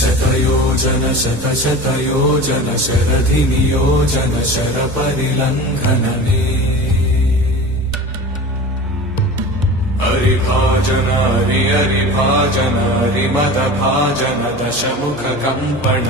शतयोजन शतशतयोजन शरधिनियोजन शरधि नियोजन शरपरिलङ्घनने। अरिभाजनारि हरिमदभाजन दशमुखकम्पण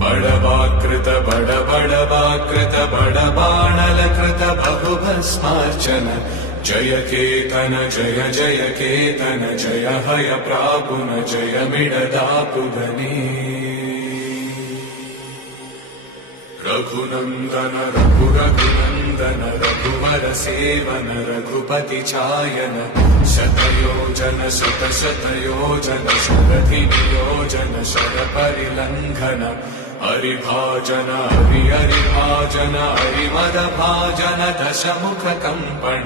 बडवाकृत वा बड बड बडबाणलकृत बहुभस्मार्चन। जय केतन जय जय केतन जय हय प्रापुन जय मिडदापुगने रघुनन्दन रघु रघुनन्दन रघुवर सेवन रघुपति चायन शतयोजन शत शतयोजन शरधि नियोजन शर परिलङ्घन हरिभाजन हरि हरिभाजन हरिमद भाजन दशमुख कम्पण